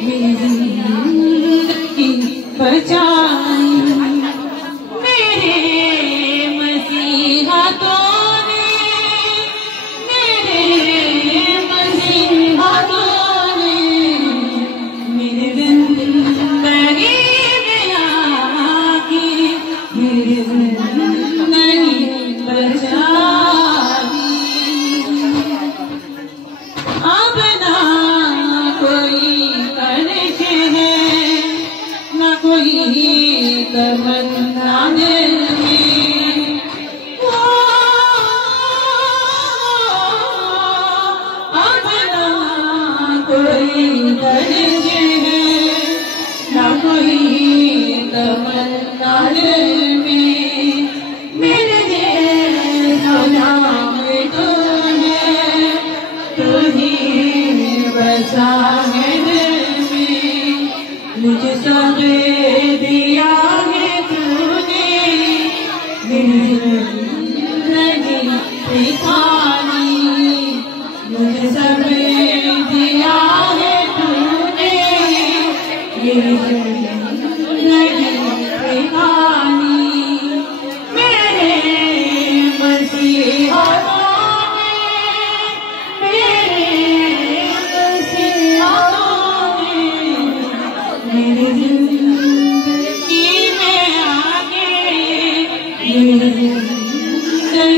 मेरी जिंदगी बचाई। मेरे मसीहा तूने, मेरे मसीहा तूने मेरी जिंदगी में आके मेरी जिंदगी बचाई। अब ना कोई कनिश है, ना कोई तमन्ना दिल में। अब ना कोई कनिश है, ना कोई तमन्ना दिल में। मेरे जैसा नाम तू है, तू ही बसा है दिल में। मुझे सब दिया है तूने, मेरी जिंदगी सिखानी। मुझे सब दिया है तूने, मेरी जिंदगी सिखानी। मेरे मसीहा तूने, मेरे मसीहा तूने मेरी जिंदगी में आके मेरी जिंदगी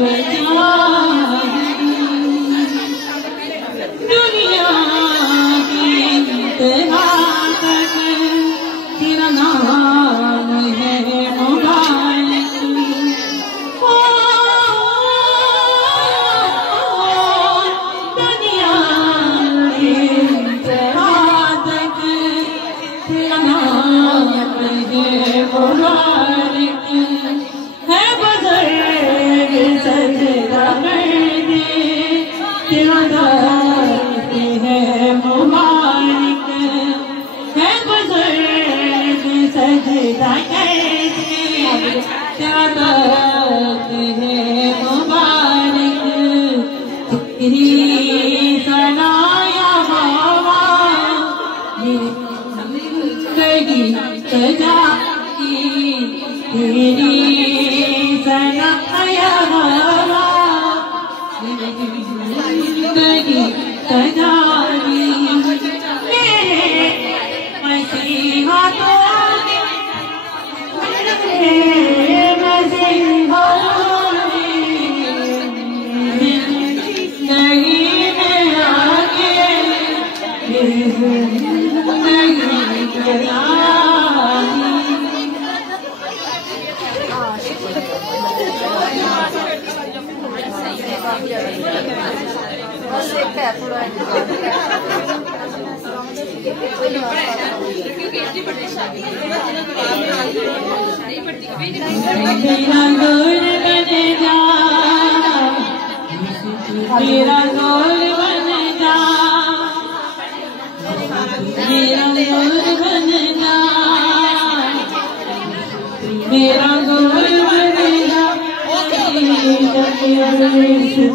बचाई। दुनिया की इंतहा तक तेरा नाम है मुबारक। दुनिया की इंतहा तक तेरा नाम है मुबारक। है बुजुर्ग सजदा कर दे, तेरा दर्द है मुबारक। है बुजुर्ग सजदा कर दे, तेरा दर्द है मुबारक। तेरी सनाया बाबा जिंदगी सजाती। तेरी सनाया बाबा जिंदगी सजाती। मेरे मसीहा तूने, मेरे मसीहा तूने जिंदगी में आके मेरी जिंदगी बचाई। तेरा नूर बन जा, तेरा नूर बन जा, मेरा नूर बन जा, मेरा नूर बन जा।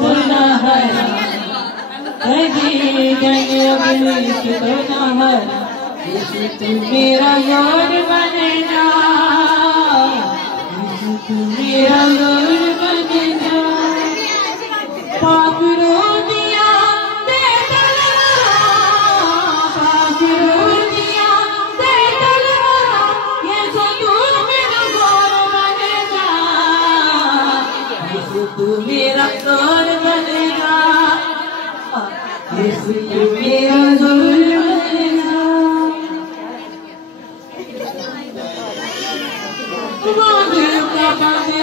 मेरा नूर बन जा, मेरा नूर बन जा। पाक रोदिया दे तलवारा, पाक रोदिया दे तलवारा, ये सो तू मेरा गौर बन जा, ये सो तू मेरा गौर बन जा, ये सो तू मेरा गौर बन जा।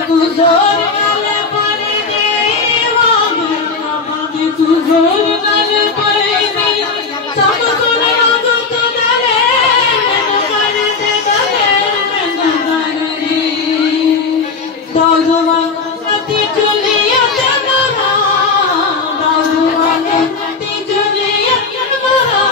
तू जोर गल पर दे, तू जोर गल पर दे, सब सुनिया तू डरे कर दे, कर दे। दाऊदवती चुलिया चमरा, दाऊदवती चुलिया चमरा,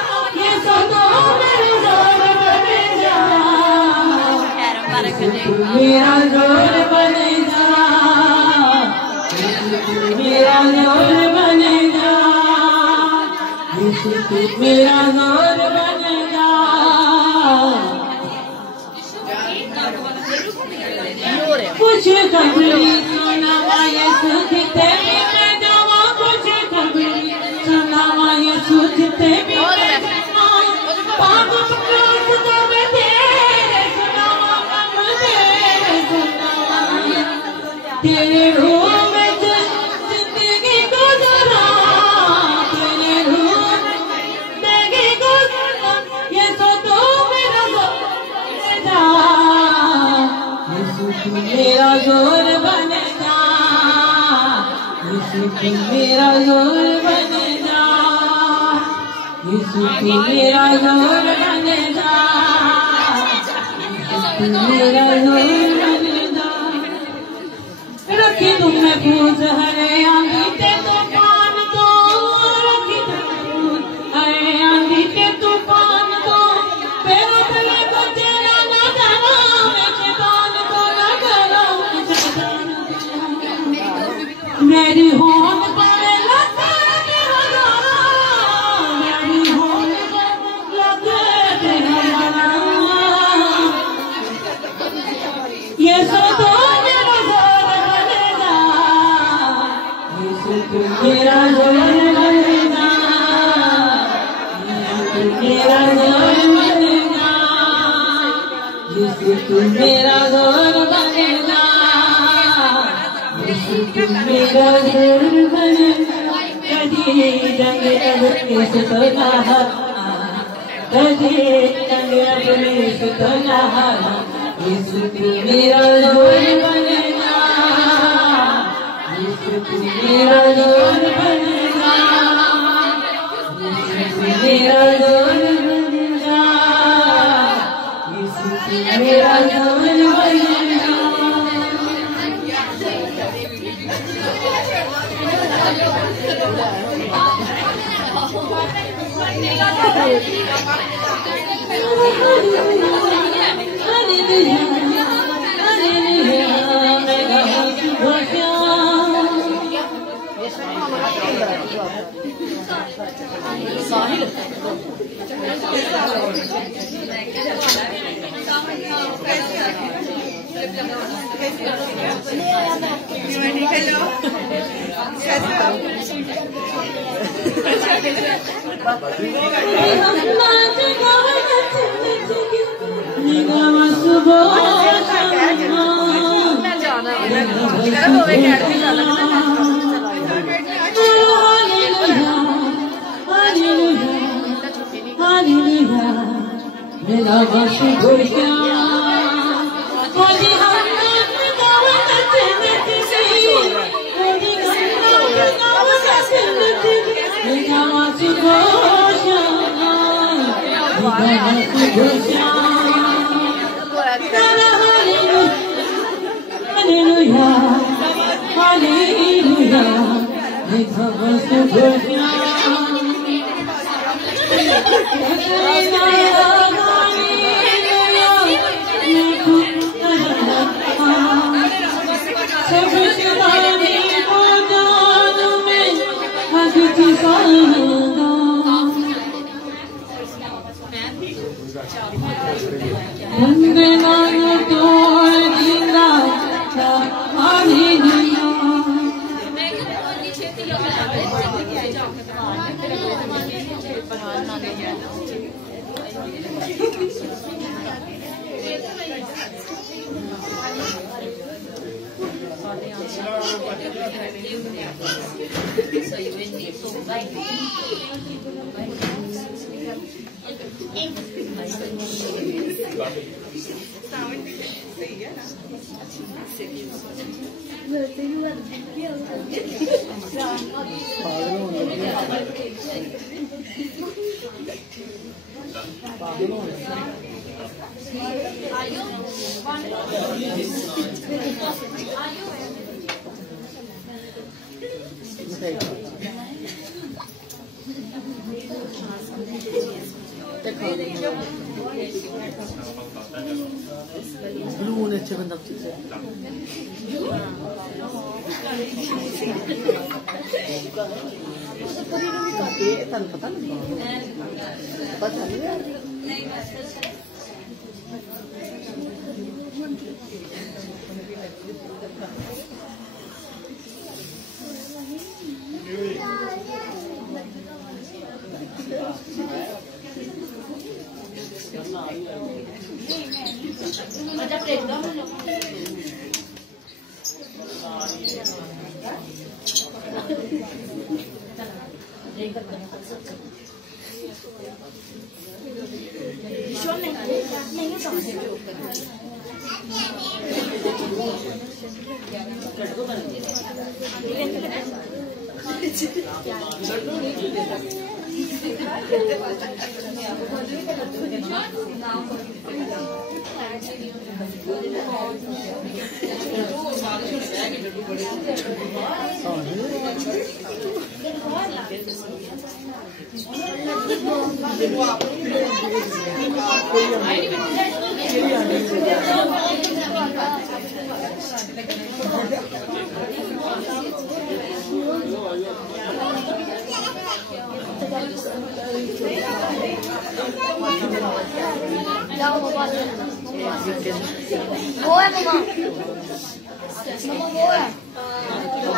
तू मेरा जोर बन जा कुछ खबरी सुनावा ये सुख तेरी मैं जावा कुछ खबरी सुनावा ये सुख तेरी मैं जावा पाग पकास तो मैं तेरे सुनावा कम तेरे सुनावा तेरे रूह में जिंदगी गुजरा तेरे रूह जिंदगी गुजरा ये तो तू मेरा मेरा जोर बन जा यीशु तू मेरा जोर बन जा यीशु तू मेरा जोर बन जा तू मेरा जोर बन जा रखी तुम्हें पूज हरे आंधी ते तूफान तो रखी तुम्हें हरे आंधी ते तूफान तो पैरों तले को तेरा ना जाना मेरी होंद पर लगे तेरा गाना मेरी होंद पर लगे तेरा गाना ये सो तो मेरा जोर बनेगा यीशु तू मेरा जोर बनेगा मेरा जोर बनेगा यीशु तू मेरा जोर बनेगा मेरा जोर बनेगा कभी रंग अपने सुतना कभी रंग अपने सुतना यीशु तू मेरा जोर बनेगा यीशु तू मेरा जोर बनेगा यीशु तू मेरा जोर बनेगा यीशु तू मेरा जोर बनेगा Blue ne çabuk yaptı. पता वो है मम्मा, मम्मा वो है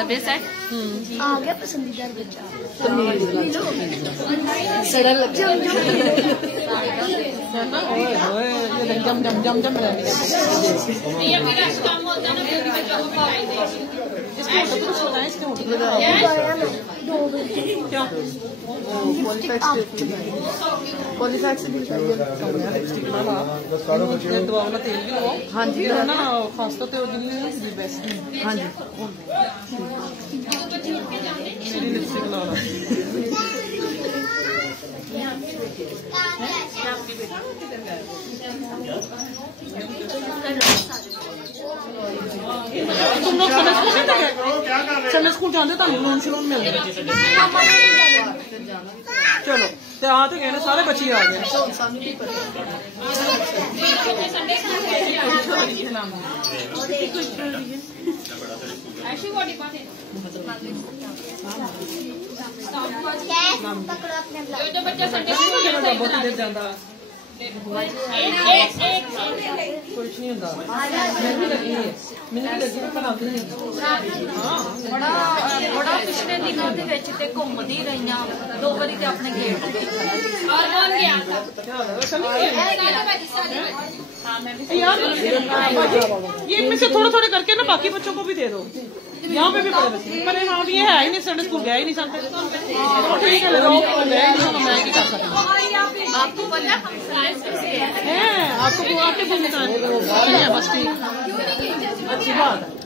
आ गया पसंदीदा बच्चा सड़ा लग जम जम जम जम ये मेरा काम होता है ना क्या पॉलीफैक्स दवा वाला तेल भी लगाओ। हाँ जी ना खासतौर पे जिन्हें बेस्ट हाँ जी मेरी लिपस्टिक लगाना तुम लोग संडे स्कूल जाते तुम लोन शलोन मिलते चलो ते आ तो कहने सारे बच्चे आ गए जो बच्चा संडे स्कूल जाता कुछ नहीं होता मैंने लगी बड़ा बड़ा पिछले दिनों के घूमती रही दो बारी अपने गेट ये इनमें से थोड़ा थोड़ा करके ना बाकी बच्चों को भी दे दो यहाँ पे भी पड़े बच्चे पर हाँ ये है ही नहीं संडे स्कूल गया ही नहीं सकते ठीक है मैं क्या कर सकता आपको पता है आपको आपके बस ठीक अच्छी बात है।